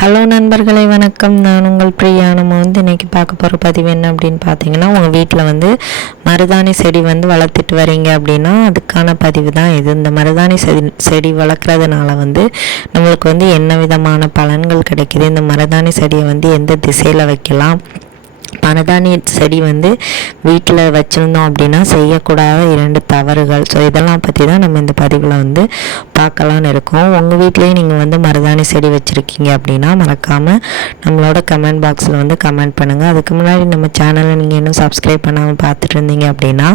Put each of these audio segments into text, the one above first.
Hello நண்பர்களே, வணக்கம். நான் உங்கள் பிரியா. நம்ம இன்றைக்கி பார்க்க போகிற பதிவு என்ன அப்படின்னு பார்த்தீங்கன்னா, உங்கள் வீட்டில் மருதாணி செடி வளர்த்துட்டு வரீங்க அப்படின்னா அதுக்கான பதிவு தான் இது. இந்த மருதாணி செடி வளர்க்குறதுனால நம்மளுக்கு என்ன விதமான பலன்கள் கிடைக்கிது, இந்த மருதாணி செடியை எந்த திசையில் வைக்கலாம், மருதாணி செடி வீட்டில் வச்சுருந்தோம் அப்படின்னா செய்யக்கூடாத 2 தவறுகள். ஸோ இதெல்லாம் பற்றி தான் நம்ம இந்த பதிவில் பார்க்கலான்னு இருக்கோம். உங்கள் வீட்லேயே நீங்கள் மருதாணி செடி வச்சுருக்கீங்க அப்படின்னா மறக்காமல் நம்மளோட கமெண்ட் பாக்ஸில் கமெண்ட் பண்ணுங்கள். அதுக்கு முன்னாடி நம்ம சேனலை நீங்கள் இன்னும் சப்ஸ்கிரைப் பண்ணாமல் பார்த்துட்டு இருந்தீங்க அப்படின்னா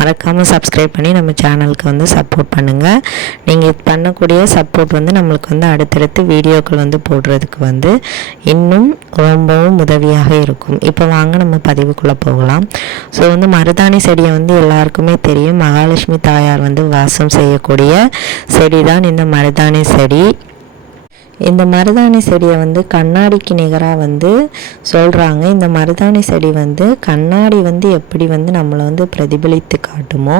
மறக்காமல் சப்ஸ்கிரைப் பண்ணி நம்ம சேனலுக்கு சப்போர்ட் பண்ணுங்கள். நீங்கள் பண்ணக்கூடிய சப்போர்ட் நம்மளுக்கு அடுத்தடுத்து வீடியோக்கள் போடுறதுக்கு இன்னும் ரொம்பவும் உதவியாக இருக்கும். இப்போ வாங்க நம்ம பதிவுக்குள்ளே போகலாம். ஸோ மருதாணி செடியை எல்லாருக்குமே தெரியும். மகாலட்சுமி தாயார் வாசம் செய்யக்கூடிய செடி தான் இந்த மருதாணி செடி. இந்த மருதாணி செடியை கண்ணாடிக்கு நிகராக சொல்கிறாங்க. இந்த மருதாணி செடி கண்ணாடி எப்படி நம்மளை பிரதிபலித்து காட்டுமோ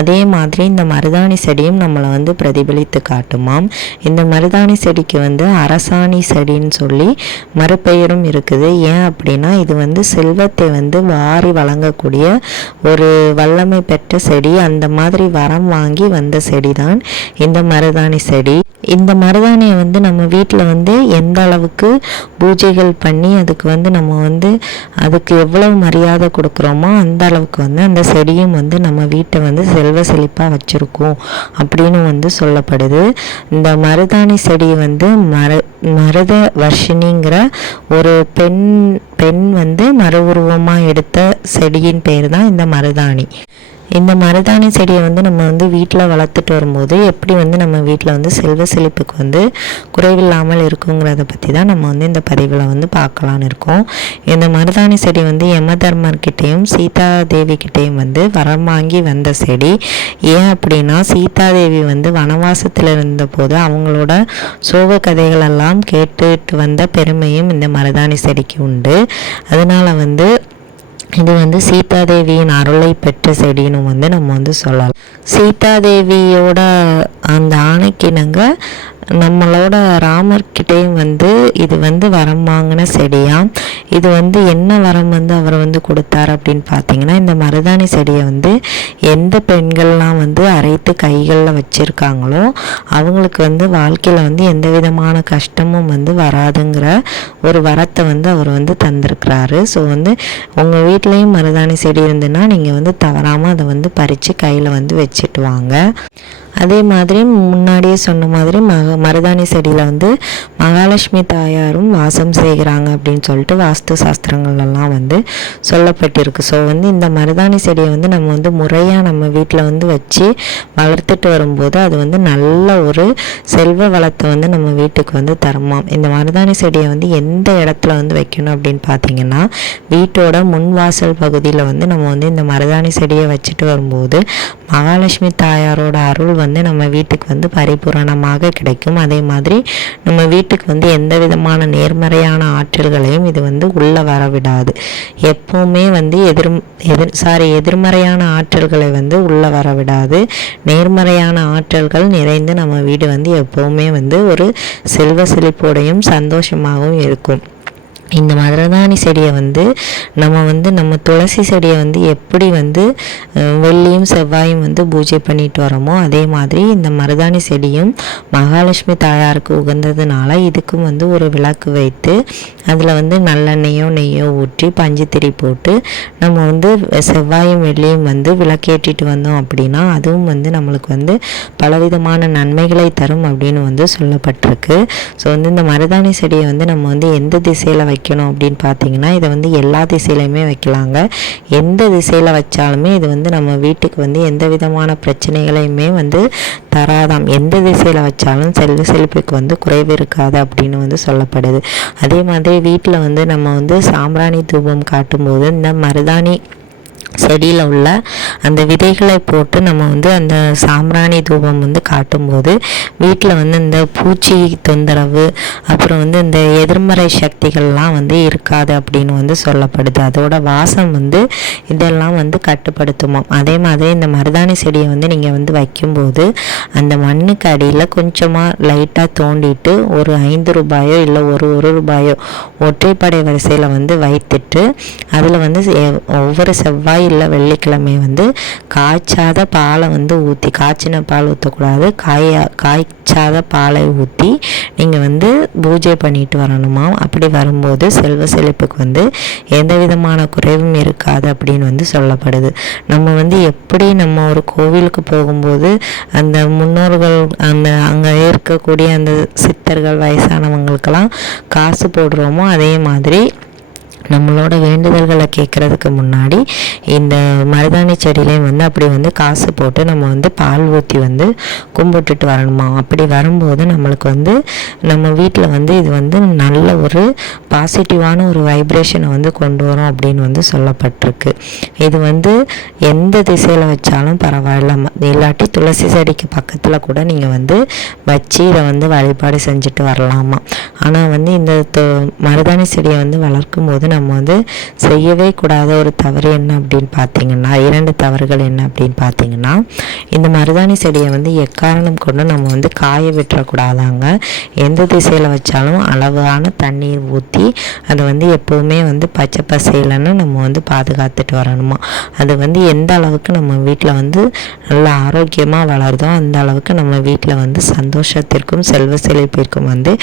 அதே மாதிரி இந்த மருதாணி செடியும் நம்மளை பிரதிபலித்து காட்டுமாம். இந்த மருதாணி செடிக்கு அரசாணி செடின்னு சொல்லி மறுபெயரும் இருக்குது. ஏன் அப்படின்னா இது செல்வத்தை வாரி வழங்கக்கூடிய ஒரு வல்லமை பெற்ற செடி. அந்த மாதிரி வரம் வாங்கி வந்த செடி தான் இந்த மருதாணி செடி. இந்த மருதாணியை நம்ம வீட்டில் எந்த அளவுக்கு பூஜைகள் பண்ணி அதுக்கு நம்ம அதுக்கு எவ்வளவு மரியாதை கொடுக்குறோமோ அந்த அளவுக்கு அந்த செடியும் நம்ம வீட்டை செல்வ செழிப்பாக வச்சுருக்கோம் அப்படின்னு சொல்லப்படுது. இந்த மருதாணி செடி மருத வர்ஷினிங்கிற ஒரு பெண் மறு உருவமாக எடுத்த செடியின் பேர் தான் இந்த மருதாணி. இந்த மருதாணி செடியை நம்ம வீட்டில் வளர்த்துட்டு வரும்போது எப்படி நம்ம வீட்டில் செல்வ செழிப்புக்கு குறைவில்லாமல் இருக்குங்கிறத பற்றி தான் நம்ம இந்த பதிவில் பார்க்கலான்னு இருக்கோம். இந்த மருதாணி செடி யமதர்மர்கிட்டையும் சீதாதேவிக்கிட்டையும் வரம் வாங்கி வந்த செடி. ஏன் அப்படின்னா சீதாதேவி வனவாசத்தில் இருந்தபோது அவங்களோட சோக கதைகளெல்லாம் கேட்டுட்டு வந்த பெருமையும் இந்த மருதாணி செடிக்கு உண்டு. அதனால் இது சீதாதேவியின் அருளை பெற்ற செடின்னு நம்ம சொல்லலாம். சீதாதேவியோட அந்த ஆணைக்கிணங்க நம்மளோட ராமர்கிட்டையும் இது வரம் வாங்கின செடியாம். இது என்ன வரம் அவர் கொடுத்தார் அப்படின்னு பார்த்தீங்கன்னா, இந்த மருதாணி செடியை எந்த பெண்கள்லாம் அரைத்து கைகளில் வச்சுருக்காங்களோ அவங்களுக்கு வாழ்க்கையில் எந்த விதமான கஷ்டமும் வராதுங்கிற ஒரு வரத்தை அவர் தந்திருக்கிறாரு. ஸோ உங்கள் வீட்லேயும் மருதாணி செடி இருந்துன்னா நீங்கள் தவறாமல் அதை பறித்து கையில் வச்சுட்டு வாங்க. அதே மாதிரி முன்னாடியே சொன்ன மாதிரி மருதாணி செடியில் மகாலட்சுமி தாயாரும் வாசம் செய்கிறாங்க அப்படின்னு சொல்லிட்டு வாஸ்து சாஸ்திரங்கள்லாம் சொல்லப்பட்டிருக்கு. ஸோ இந்த மருதாணி செடியை நம்ம முறையாக நம்ம வீட்டில் வச்சு வளர்த்துட்டு வரும்போது அது நல்ல ஒரு செல்வ வளத்தை நம்ம வீட்டுக்கு தருமாம். இந்த மருதாணி செடியை எந்த இடத்துல வைக்கணும் அப்படின்னு பார்த்தீங்கன்னா, வீட்டோட முன்வாசல் பகுதியில் நம்ம இந்த மருதாணி செடியை வச்சுட்டு வரும்போது மகாலட்சுமி தாயாரோட அருள் நம்ம வீட்டுக்கு பரிபூரணமாக கிடைக்கும். அதே மாதிரி நம்ம வீட்டுக்கு எந்த விதமான நேர்மறையான ஆற்றல்களையும் இது உள்ள வரவிடாது. எப்பவுமே எதிர்மறையான ஆற்றல்களை உள்ள வரவிடாது. நேர்மறையான ஆற்றல்கள் நிறைந்து நம்ம வீடு எப்பவுமே ஒரு செல்வ செழிப்போடையும் சந்தோஷமாகவும் இருக்கும். இந்த மருதாணி செடியை நம்ம துளசி செடியை எப்படி வெள்ளியும் செவ்வாயும் பூஜை பண்ணிட்டு வரோமோ அதே மாதிரி இந்த மருதாணி செடியும் மகாலட்சுமி தாயாருக்கு உகந்ததுனால இதுக்கும் ஒரு விளக்கு வைத்து அதில் நல்லெண்ணெயோ நெய்யோ ஊற்றி பஞ்சுத்திரி போட்டு நம்ம செவ்வாயும் வெள்ளியும் விளக்கேற்றிட்டு வந்தோம் அப்படின்னா அதுவும் நம்மளுக்கு பலவிதமான நன்மைகளை தரும் அப்படின்னு சொல்லப்பட்டிருக்கு. ஸோ இந்த மருதாணி செடியை நம்ம எந்த திசையில் வைக்கணும் அப்படின்னு பார்த்தீங்கன்னா, இதை எல்லா திசையிலையுமே வைக்கலாங்க. எந்த திசையில் வச்சாலுமே இது நம்ம வீட்டுக்கு எந்த விதமான பிரச்சனைகளையுமே தராதாம். எந்த திசையில் வச்சாலும் செல்வ செழிப்புக்கு குறைவு இருக்காது அப்படின்னு சொல்லப்படுது. அதே மாதிரி வீட்டில் நம்ம சாம்பிராணி தூபம் காட்டும்போது இந்த மருதாணி செடியில் உள்ள அந்த விதைகளை போட்டு நம்ம வந்து அந்த சாம்பிராணி தூபம் வந்து காட்டும்போது வீட்டில் வந்து இந்த பூச்சி தொந்தரவு அப்புறம் வந்து இந்த எதிர்மறை சக்திகள்லாம் வந்து இருக்காது அப்படின்னு வந்து சொல்லப்படுது. அதோட வாசம் வந்து இதெல்லாம் வந்து கட்டுப்படுத்துமாம். அதே மாதிரி இந்த மருதாணி செடியை வந்து நீங்கள் வந்து வைக்கும்போது அந்த மண்ணுக்கு அடியில் கொஞ்சமாக லைட்டாக தோண்டிட்டு ஒரு 5 ரூபாயோ இல்லை ஒரு ரூபாயோ ஒற்றைப்படை வரிசையில் வந்து வைத்துட்டு அதில் வந்து ஒவ்வொரு செவ்வாய் இல்லை வெள்ளிக்கிழமை வந்து காய்ச்சாத பாலை வந்து ஊற்றி, காய்ச்சின பால் ஊற்றக்கூடாது, காய்ச்சாத பாலை ஊற்றி நீங்கள் வந்து பூஜை பண்ணிட்டு வரணுமா. அப்படி வரும்போது செல்வ செழிப்புக்கு வந்து எந்த விதமான குறைவும் இருக்காது அப்படின்னு வந்து சொல்லப்படுது. நம்ம வந்து எப்படி நம்ம ஒரு கோவிலுக்கு போகும்போது அந்த முன்னோர்கள் அங்கே இருக்கக்கூடிய அந்த சித்தர்கள் வயசானவங்களுக்கெல்லாம் காசு போடுறோமோ அதே மாதிரி நம்மளோட வேண்டுதல்களை கேட்குறதுக்கு முன்னாடி இந்த மருதாணி செடியிலையும் வந்து அப்படி வந்து காசு போட்டு நம்ம வந்து பால் ஊற்றி வந்து கும்பிட்டுட்டு வரணுமா. அப்படி வரும்போது நம்மளுக்கு வந்து நம்ம வீட்டில் வந்து இது வந்து நல்ல ஒரு பாசிட்டிவான ஒரு வைப்ரேஷனை வந்து கொண்டு வரும் அப்படின்னு வந்து சொல்லப்பட்டிருக்கு. இது வந்து எந்த திசையில் வச்சாலும் பரவாயில்ல, இல்லாட்டி துளசி செடிக்கு பக்கத்தில் கூட நீங்கள் வந்து வச்சு இதை வந்து வழிபாடு செஞ்சுட்டு வரலாமா. ஆனால் வந்து இந்த மருதாணி செடியை வந்து வளர்க்கும் போது நம்ம வந்து செய்யவே கூடாத ஒரு தவறு என்ன அப்படின்னு பார்த்தீங்கன்னா, 2 தவறுகள் என்ன அப்படின்னு பார்த்தீங்கன்னா, இந்த மருதாணி செடியை வந்து எக்காரணம் கொண்டு நம்ம வந்து காய விட்டுறக்கூடாதாங்க. எந்த திசையில் வச்சாலும் அளவான தண்ணீர் ஊற்றி அதை வந்து எப்போவுமே வந்து பச்சை பசையிலன்னு நம்ம வந்து பாதுகாத்துட்டு வரணுமா. அது வந்து எந்த அளவுக்கு நம்ம வீட்டில் வந்து நல்லா ஆரோக்கியமாக வளருதோ அந்த அளவுக்கு நம்ம வீட்டில் வந்து சந்தோஷத்திற்கும் செல்வ செழிப்பிற்கும் வந்து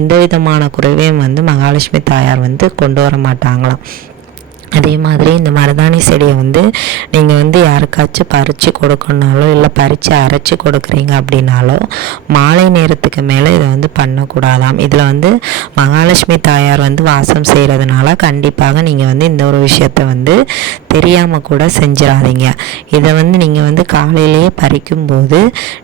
எந்த விதமான குறைவையும் வந்து மகாலட்சுமி தாயார் வந்து கொண்டு வர மாட்டாங்களாம். அதே மாதிரி இந்த மருதாணி செடியை வந்து நீங்கள் வந்து யாருக்காச்சும் பறித்து கொடுக்கணுனாலோ இல்லை பறித்து அரைச்சி கொடுக்குறீங்க அப்படின்னாலோ மாலை நேரத்துக்கு மேலே இதை வந்து பண்ணக்கூடாதாம். இதில் வந்து மகாலட்சுமி தாயார் வந்து வாசம் செய்கிறதுனால கண்டிப்பாக நீங்கள் வந்து இந்த ஒரு விஷயத்தை வந்து தெரியாமல் கூட செஞ்சிடாதீங்க. இதை வந்து நீங்கள் வந்து காலையிலேயே பறிக்கும்போது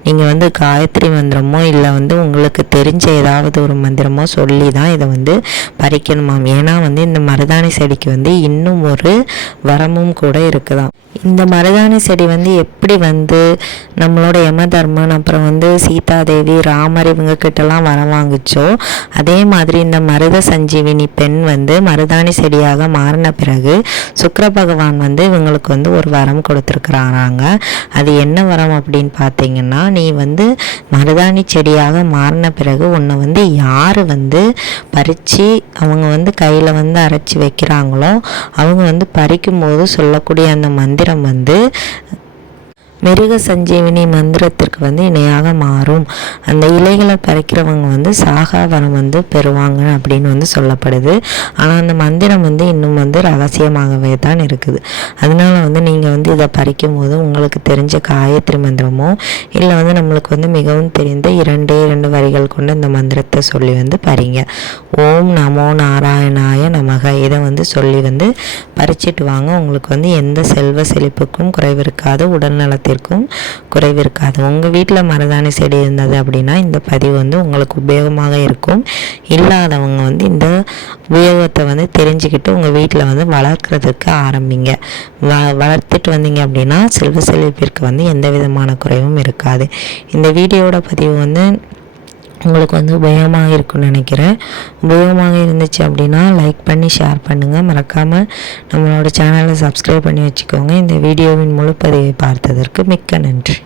நீங்கள் வந்து காயத்ரி மந்திரமோ இல்லை வந்து உங்களுக்கு தெரிஞ்ச ஏதாவது ஒரு மந்திரமோ சொல்லி தான் இதை வந்து பறிக்கணுமாம். ஏன்னா வந்து இந்த மருதாணி செடிக்கு வந்து இன்னும் ஒரு வரமும் கூட இருக்குதாம். இந்த மருதாணி செடி வந்து எப்படி வந்து நம்மளோட யமதர்மன் அப்புறம் வந்து சீதாதேவி ராமர் இவங்க கிட்டலாம் வரம் வாங்குச்சோ அதே மாதிரி இந்த மருத சஞ்சீவினி பெண் வந்து மருதாணி செடியாக மாறின பிறகு சுக்கிர பகவான் வந்து இவங்களுக்கு வந்து ஒரு வரம் கொடுத்துருக்குறாங்க. அது என்ன வரம் அப்படின்னு பார்த்தீங்கன்னா, நீ வந்து மருதாணி செடியாக மாறின பிறகு உன்னை வந்து யார் வந்து பறித்து அவங்க வந்து கையில் வந்து அரைச்சி வைக்கிறாங்களோ அவங்க வந்து பறிக்கும்போது சொல்லக்கூடிய அந்த மந்திரம் வந்து மிருக சஞ்சீவினி மந்திரத்திற்கு வந்து இணையாக மாறும். அந்த இலைகளை பறிக்கிறவங்க வந்து சாகா வரம் வந்து பெறுவாங்க அப்படின்னு வந்து சொல்லப்படுது. ஆனால் அந்த மந்திரம் வந்து இன்னும் வந்து ரகசியமாகவே தான் இருக்குது. அதனால வந்து நீங்கள் வந்து இதை பறிக்கும் போது உங்களுக்கு தெரிஞ்ச காயத்ரி மந்திரமோ இல்லை வந்து நம்மளுக்கு வந்து மிகவும் தெரிந்த 2 வரிகள் கொண்ட இந்த மந்திரத்தை சொல்லி வந்து பறிங்க. ஓம் நமோ நாராயணாய நமக இதை வந்து சொல்லி வந்து பறிச்சிட்டு வாங்க. உங்களுக்கு வந்து எந்த செல்வ செழிப்புக்கும் குறைவிருக்காது, உடல்நலத்தில் குறைவிருக்காது. உங்கள் வீட்டில் மருதாணி செடி இருந்தது அப்படின்னா இந்த பதிவு வந்து உங்களுக்கு உபயோகமாக இருக்கும். இல்லாதவங்க வந்து இந்த உபயோகத்தை வந்து தெரிஞ்சுக்கிட்டு உங்கள் வீட்டில் வந்து வளர்க்குறதுக்கு ஆரம்பிங்க. வளர்த்துட்டு வந்தீங்க அப்படின்னா செல்வ செழிப்பிற்கு வந்து எந்த விதமான குறைவும் இருக்காது. இந்த வீடியோட பதிவு வந்து உங்களுக்கு வந்து உபயோகமாக இருக்குன்னு நினைக்கிறேன். உபயோகமாக இருந்துச்சு அப்படின்னா லைக் பண்ணி ஷேர் பண்ணுங்கள். மறக்காமல் நம்மளோட சேனலை சப்ஸ்கிரைப் பண்ணி வச்சுக்கோங்க. இந்த வீடியோவின் முழு பதிவை பார்த்ததற்கு மிக்க நன்றி.